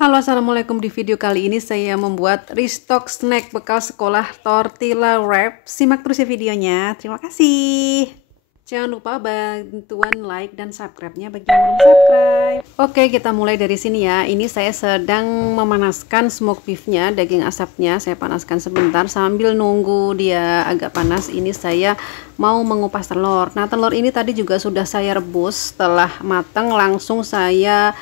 Halo, assalamualaikum. Di video kali ini saya membuat restock snack bekal sekolah tortilla wrap. Simak terus ya videonya. Terima kasih. Jangan lupa bantuan like dan subscribe-nya bagi yang belum subscribe. Oke, kita mulai dari sini ya. Ini saya sedang memanaskan smoke beef-nya, daging asapnya. Saya panaskan sebentar sambil nunggu dia agak panas. Ini saya mau mengupas telur. Nah, telur ini tadi juga sudah saya rebus. Setelah matang langsung saya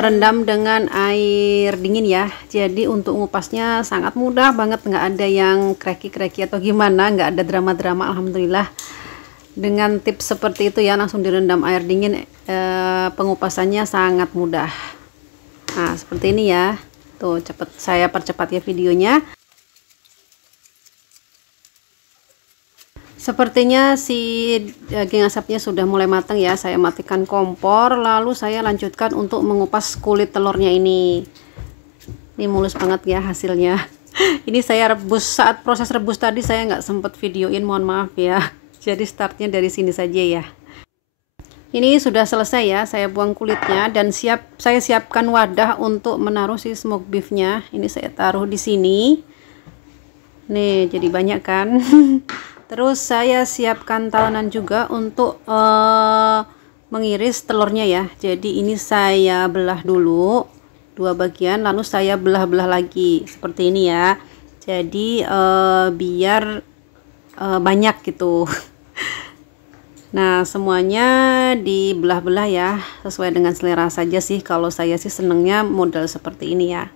rendam dengan air dingin ya. Jadi untuk ngupasnya sangat mudah banget, nggak ada yang kreki-kreki atau gimana, nggak ada drama-drama. Alhamdulillah dengan tips seperti itu ya, langsung direndam air dingin, pengupasannya sangat mudah. Nah seperti ini ya, tuh cepet saya percepat ya videonya. Sepertinya si daging asapnya sudah mulai matang ya. Saya matikan kompor, lalu saya lanjutkan untuk mengupas kulit telurnya ini. Ini mulus banget ya hasilnya. Ini saya rebus, saat proses rebus tadi saya nggak sempet videoin, mohon maaf ya. Jadi startnya dari sini saja ya. Ini sudah selesai ya, saya buang kulitnya dan saya siapkan wadah untuk menaruh si smoke beefnya. Ini saya taruh di sini. Nih jadi banyak kan. Terus saya siapkan talenan juga untuk mengiris telurnya ya. Jadi ini saya belah dulu dua bagian, lalu saya belah-belah lagi seperti ini ya. Jadi biar banyak gitu. Nah semuanya dibelah-belah ya, sesuai dengan selera saja sih. Kalau saya sih senengnya model seperti ini ya.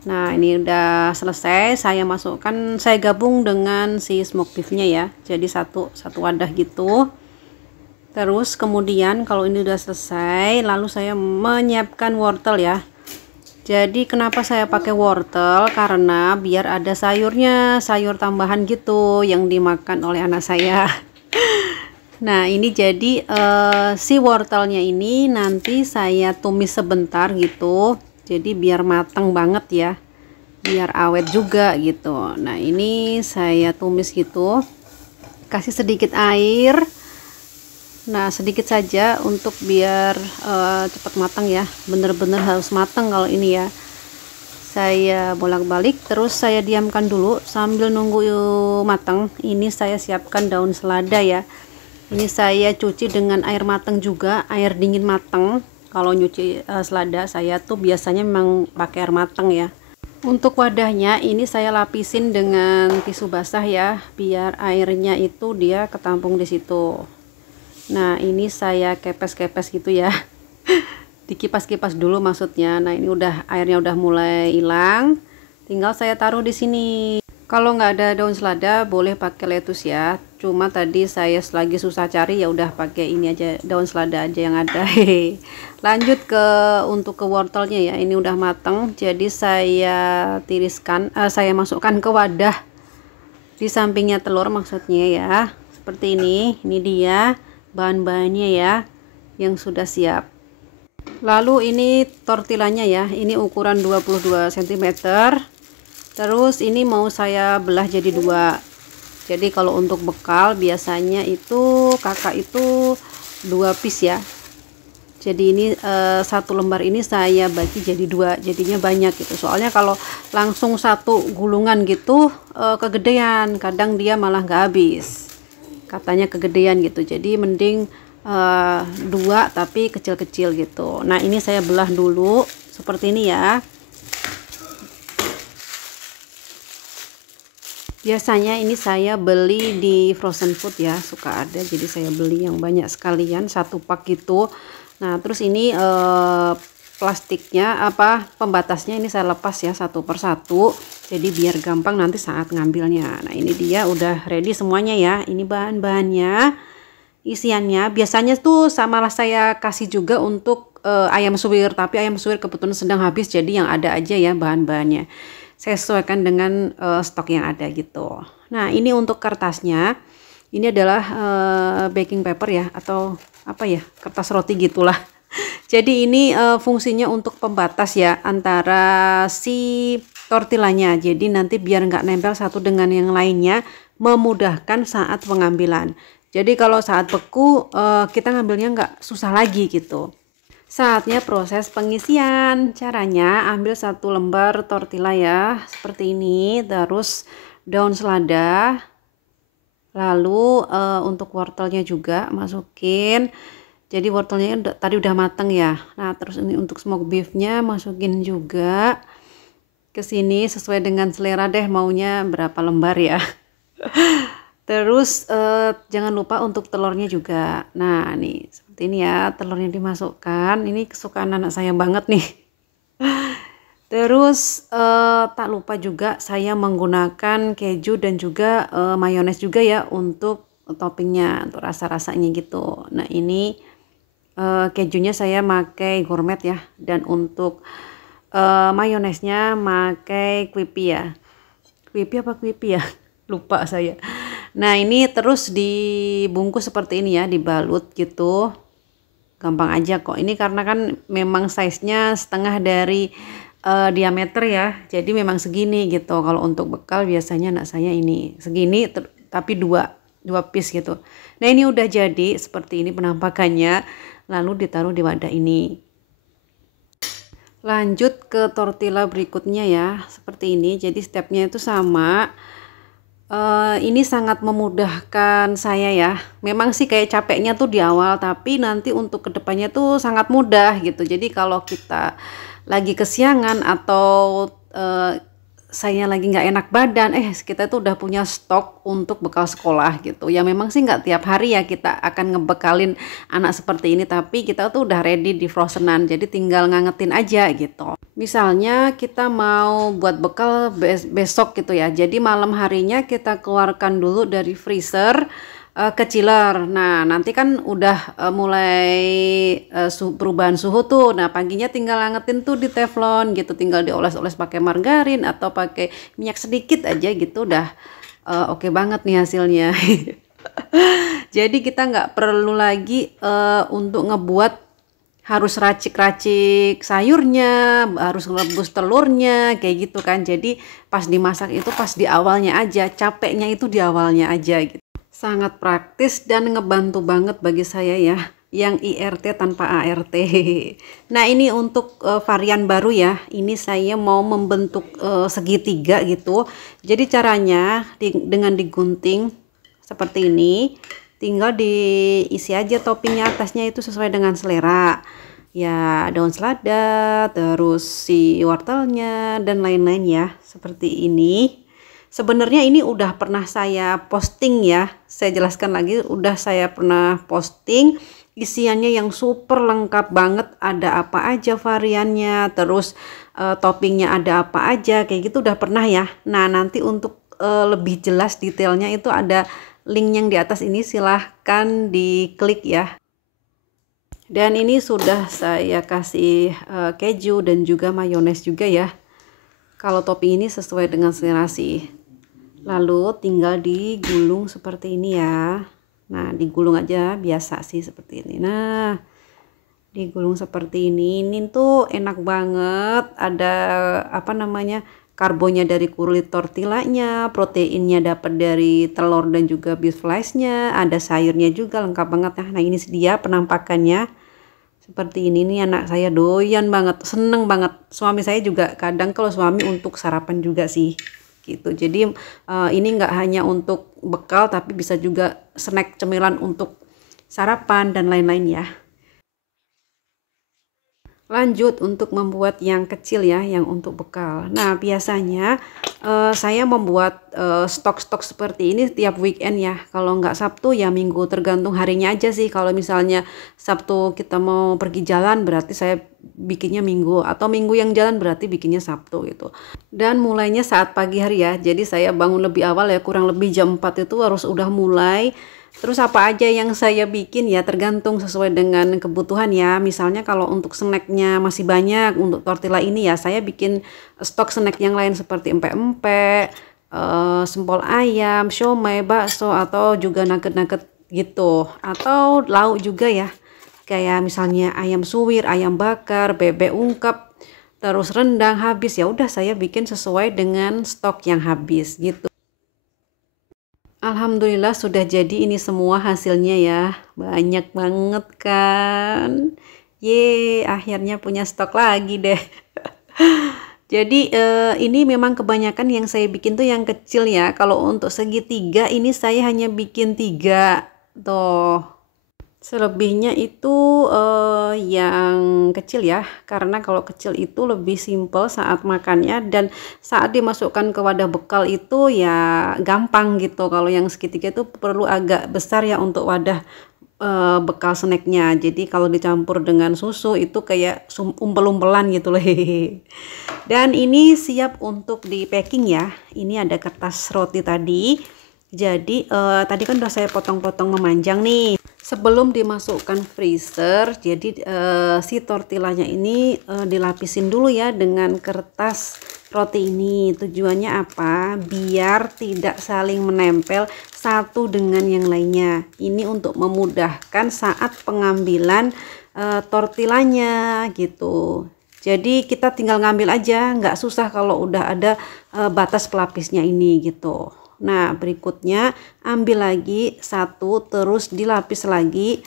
Nah ini udah selesai, saya masukkan, saya gabung dengan si smoke beefnya ya, jadi satu wadah gitu. Terus kemudian kalau ini udah selesai, lalu saya menyiapkan wortel ya. Jadi kenapa saya pakai wortel, karena biar ada sayurnya, sayur tambahan gitu yang dimakan oleh anak saya. Nah ini jadi si wortelnya ini nanti saya tumis sebentar gitu. Jadi biar matang banget ya, biar awet juga gitu. Nah ini saya tumis gitu, kasih sedikit air. Nah sedikit saja untuk biar cepat matang ya, bener-bener harus matang kalau ini ya. Saya bolak-balik, terus saya diamkan dulu sambil nunggu matang. Ini saya siapkan daun selada ya. Ini saya cuci dengan air matang juga, air dingin matang. Kalau nyuci selada saya tuh biasanya memang pakai air matang ya. Untuk wadahnya ini saya lapisin dengan tisu basah ya, biar airnya itu dia ketampung di situ. Nah ini saya kepes-kepes gitu ya. Dikipas-kipas dulu maksudnya. Nah ini udah airnya udah mulai hilang, tinggal saya taruh di sini. Kalau nggak ada daun selada boleh pakai lettuce ya, cuma tadi saya lagi susah cari ya udah pakai ini aja, daun selada aja yang ada. Lanjut untuk ke wortelnya ya, ini udah mateng, jadi saya tiriskan, saya masukkan ke wadah di sampingnya telur maksudnya ya, seperti ini dia bahan-bahannya ya yang sudah siap. Lalu ini tortillanya ya, ini ukuran 22 cm. Terus ini mau saya belah jadi dua. Jadi kalau untuk bekal biasanya itu kakak itu 2 piece ya. Jadi ini satu lembar ini saya bagi jadi 2, jadinya banyak gitu. Soalnya kalau langsung satu gulungan gitu kegedean, kadang dia malah nggak habis. Katanya kegedean gitu. Jadi mending 2 tapi kecil-kecil gitu. Nah ini saya belah dulu seperti ini ya. Biasanya ini saya beli di frozen food ya, suka ada, jadi saya beli yang banyak sekalian, satu pak gitu. Nah terus ini plastiknya pembatasnya ini saya lepas ya satu persatu, jadi biar gampang nanti saat ngambilnya. Nah ini dia udah ready semuanya ya, ini bahan-bahannya, isiannya. Biasanya tuh samalah saya kasih juga untuk ayam suwir, tapi ayam suwir kebetulan sedang habis, jadi yang ada aja ya bahan-bahannya saya sesuaikan dengan stok yang ada gitu. Nah ini untuk kertasnya, ini adalah baking paper ya, atau apa ya, kertas roti gitulah. Jadi ini fungsinya untuk pembatas ya antara si tortillanya, jadi nanti biar nggak nempel satu dengan yang lainnya, memudahkan saat pengambilan. Jadi kalau saat beku kita ngambilnya nggak susah lagi gitu. Saatnya proses pengisian. Caranya ambil 1 lembar tortilla ya, seperti ini. Terus daun selada. Lalu untuk wortelnya juga masukin. Jadi wortelnya tadi udah mateng ya. Nah, terus ini untuk smoke beefnya masukin juga ke sini sesuai dengan selera deh, maunya berapa lembar ya. Terus jangan lupa untuk telurnya juga. Nah, nih seperti ini ya, telurnya dimasukkan. Ini kesukaan anak saya banget nih. Terus tak lupa juga saya menggunakan keju dan juga mayones juga ya untuk toppingnya, untuk rasa-rasanya gitu. Nah, ini kejunya saya pakai gourmet ya, dan untuk mayonesnya pakai Quippy ya. Quippy apa Quippy ya? Lupa saya. Nah, ini terus dibungkus seperti ini ya, dibalut gitu. Gampang aja kok. Ini karena kan memang size-nya setengah dari diameter ya. Jadi memang segini gitu. Kalau untuk bekal biasanya anak saya ini segini tapi dua piece gitu. Nah, ini udah jadi seperti ini penampakannya. Lalu ditaruh di wadah ini. Lanjut ke tortilla berikutnya ya, seperti ini. Jadi stepnya itu sama. Ini sangat memudahkan saya ya. Memang sih kayak capeknya tuh di awal, tapi nanti untuk kedepannya tuh sangat mudah gitu. Jadi kalau kita lagi kesiangan atau saya lagi nggak enak badan, kita tuh udah punya stok untuk bekal sekolah gitu. Ya memang sih nggak tiap hari ya kita akan ngebekalin anak seperti ini, tapi kita tuh udah ready di frozenan, jadi tinggal ngangetin aja gitu. Misalnya kita mau buat bekal besok gitu ya, jadi malam harinya kita keluarkan dulu dari freezer ke chiller. Nah, nanti kan udah mulai perubahan suhu tuh. Nah, paginya tinggal angetin tuh di teflon gitu, tinggal dioles-oles pakai margarin atau pakai minyak sedikit aja gitu, udah oke banget nih hasilnya. Jadi kita nggak perlu lagi untuk ngebuat harus racik-racik sayurnya, harus ngerebus telurnya kayak gitu kan. Jadi pas dimasak itu pas di awalnya aja, capeknya itu di awalnya aja gitu. Sangat praktis dan ngebantu banget bagi saya ya, yang IRT tanpa ART. Nah, ini untuk varian baru ya. Ini saya mau membentuk segitiga gitu. Jadi caranya dengan digunting seperti ini. Tinggal diisi aja toppingnya atasnya itu sesuai dengan selera. Ya, daun selada, terus si wortelnya dan lain-lain ya. Seperti ini. Sebenarnya ini udah pernah saya posting ya. Saya jelaskan lagi, udah saya pernah posting. Isiannya yang super lengkap banget, ada apa aja variannya, terus toppingnya ada apa aja, kayak gitu udah pernah ya. Nah, nanti untuk lebih jelas detailnya itu ada link yang di atas ini, silahkan diklik ya. Dan ini sudah saya kasih keju dan juga mayones juga ya. Kalau topping ini sesuai dengan selera sih. Lalu tinggal digulung seperti ini ya. Nah, digulung aja biasa sih seperti ini. Nah, digulung seperti ini. Ini tuh enak banget. Ada apa namanya? Karbonnya dari kulit tortillanya, proteinnya dapat dari telur dan juga beef slice-nya, ada sayurnya juga lengkap banget ya. Nah, ini dia penampakannya. Seperti ini nih, anak saya doyan banget, seneng banget. Suami saya juga kadang kalau suami untuk sarapan juga sih. Gitu. Jadi ini nggak hanya untuk bekal tapi bisa juga snack cemilan untuk sarapan dan lain-lain ya. Lanjut untuk membuat yang kecil ya, yang untuk bekal. Nah, biasanya saya membuat stok-stok seperti ini tiap weekend ya. Kalau nggak Sabtu ya Minggu, tergantung harinya aja sih. Kalau misalnya Sabtu kita mau pergi jalan, berarti saya bikinnya Minggu, atau Minggu yang jalan berarti bikinnya Sabtu gitu. Dan mulainya saat pagi hari ya. Jadi saya bangun lebih awal ya, kurang lebih jam 4 itu harus udah mulai. Terus apa aja yang saya bikin ya tergantung sesuai dengan kebutuhan ya. Misalnya kalau untuk snacknya masih banyak untuk tortilla ini ya, saya bikin stok snack yang lain seperti empek-empek, sempol ayam, siomay, bakso, atau juga nugget-nugget gitu. Atau lauk juga ya. Kayak misalnya ayam suwir, ayam bakar, bebek ungkep, terus rendang habis, ya udah saya bikin sesuai dengan stok yang habis gitu. Alhamdulillah sudah jadi ini semua hasilnya ya. Banyak banget kan. Akhirnya punya stok lagi deh. Jadi ini memang kebanyakan yang saya bikin tuh yang kecil ya. Kalau untuk segitiga ini saya hanya bikin 3 tuh. Selebihnya itu yang kecil ya, karena kalau kecil itu lebih simple saat makannya dan saat dimasukkan ke wadah bekal itu ya gampang gitu. Kalau yang segitiga itu perlu agak besar ya untuk wadah bekal snacknya. Jadi kalau dicampur dengan susu itu kayak umpel-umpelan gitu loh. Dan ini siap untuk di packing ya. Ini ada kertas roti tadi. Jadi tadi kan udah saya potong-potong memanjang nih. Sebelum dimasukkan freezer, jadi si tortillanya ini dilapisin dulu ya dengan kertas roti ini. Tujuannya apa? Biar tidak saling menempel satu dengan yang lainnya. Ini untuk memudahkan saat pengambilan tortillanya gitu. Jadi kita tinggal ngambil aja, nggak susah kalau udah ada batas pelapisnya ini gitu. Nah, berikutnya ambil lagi satu, terus dilapis lagi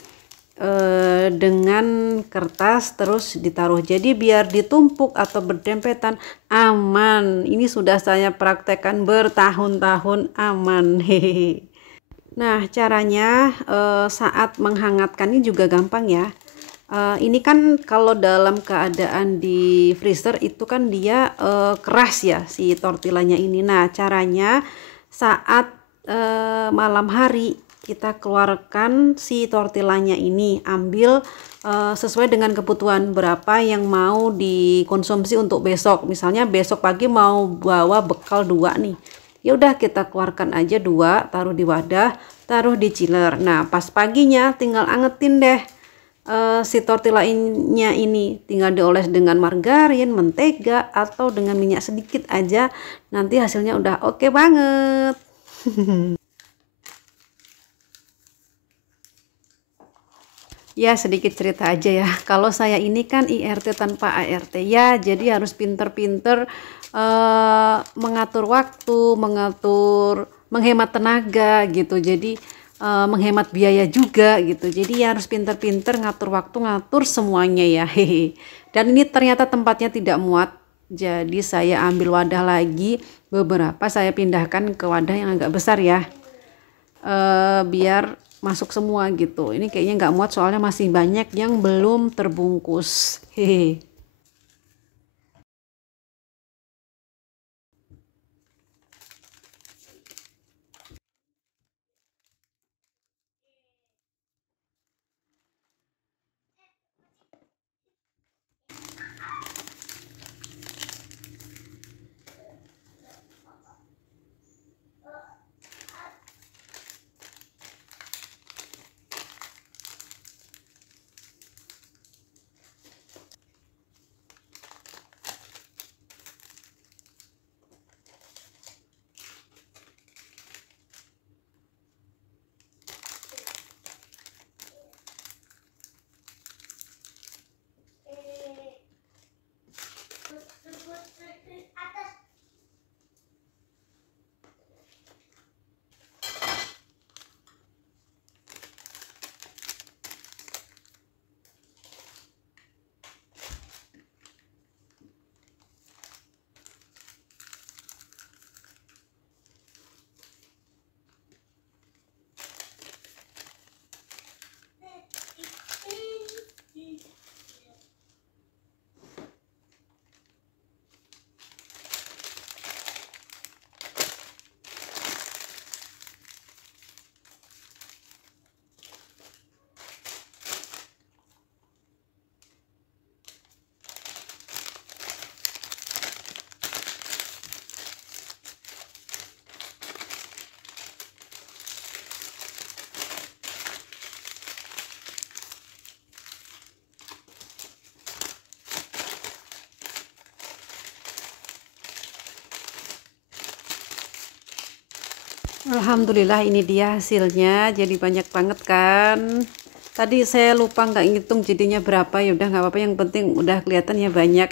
dengan kertas, terus ditaruh. Jadi biar ditumpuk atau berdempetan aman. Ini sudah saya praktekkan bertahun-tahun, aman. Hehehe. Nah, caranya saat menghangatkan ini juga gampang ya. Ini kan kalau dalam keadaan di freezer itu kan dia keras ya si tortillanya ini. Nah, caranya saat malam hari kita keluarkan si tortillanya ini, ambil sesuai dengan kebutuhan berapa yang mau dikonsumsi untuk besok. Misalnya besok pagi mau bawa bekal 2 nih, ya udah kita keluarkan aja 2, taruh di wadah, taruh di chiller. Nah, pas paginya tinggal angetin deh si tortillanya ini, tinggal dioles dengan margarin, mentega, atau dengan minyak sedikit aja, nanti hasilnya udah oke banget. Ya, sedikit cerita aja ya. Kalau saya ini kan IRT tanpa ART ya, jadi harus pinter-pinter mengatur waktu, menghemat tenaga gitu. Jadi menghemat biaya juga gitu. Jadi ya harus pinter-pinter ngatur waktu, ngatur semuanya ya. Hehe. Dan ini ternyata tempatnya tidak muat. Jadi saya ambil wadah lagi, beberapa saya pindahkan ke wadah yang agak besar ya. Biar masuk semua gitu. Ini kayaknya nggak muat soalnya masih banyak yang belum terbungkus. Hehe. Alhamdulillah ini dia hasilnya, jadi banyak banget kan. Tadi saya lupa nggak ngitung jadinya berapa, ya udah nggak apa-apa, yang penting udah kelihatannya banyak.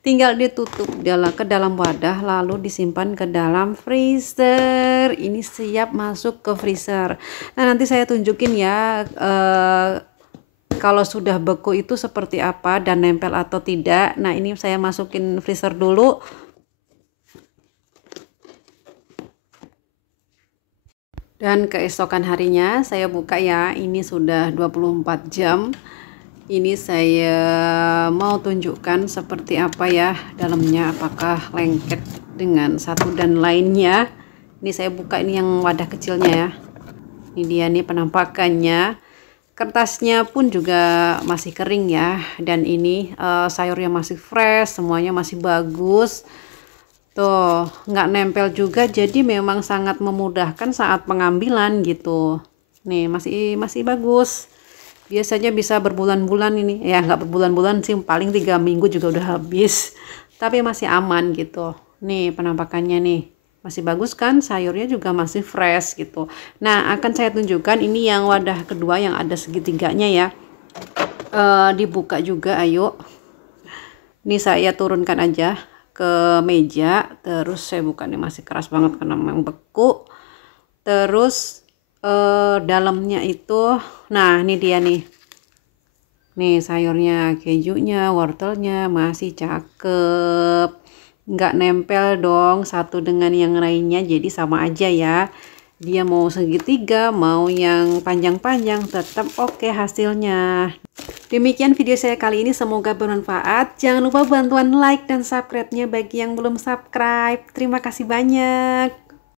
Tinggal ditutup ke dalam wadah lalu disimpan ke dalam freezer. Ini siap masuk ke freezer. Nah, nanti saya tunjukin ya kalau sudah beku itu seperti apa dan nempel atau tidak. Nah, ini saya masukin freezer dulu. Dan keesokan harinya saya buka ya, ini sudah 24 jam. Ini saya mau tunjukkan seperti apa ya dalamnya, apakah lengket dengan satu dan lainnya. Ini saya buka, ini yang wadah kecilnya ya. Ini dia nih penampakannya. Kertasnya pun juga masih kering ya. Dan ini sayurnya masih fresh, semuanya masih bagus. Tuh, nggak nempel juga, jadi memang sangat memudahkan saat pengambilan gitu. Nih, masih bagus. Biasanya bisa berbulan-bulan ini. Ya, nggak berbulan-bulan sih, paling 3 minggu juga udah habis. Tapi masih aman gitu. Nih, penampakannya nih. Masih bagus kan? Sayurnya juga masih fresh gitu. Nah, akan saya tunjukkan ini yang wadah kedua yang ada segitiganya ya. Dibuka juga, ayo. Ini saya turunkan aja ke meja, terus saya buka, nih masih keras banget karena memang beku. Terus dalamnya itu, nah ini dia nih sayurnya, kejunya, wortelnya masih cakep, nggak nempel dong satu dengan yang lainnya, jadi sama aja ya, dia mau segitiga mau yang panjang-panjang tetap oke hasilnya. Demikian video saya kali ini, semoga bermanfaat. Jangan lupa bantuan like dan subscribe-nya bagi yang belum subscribe. Terima kasih banyak.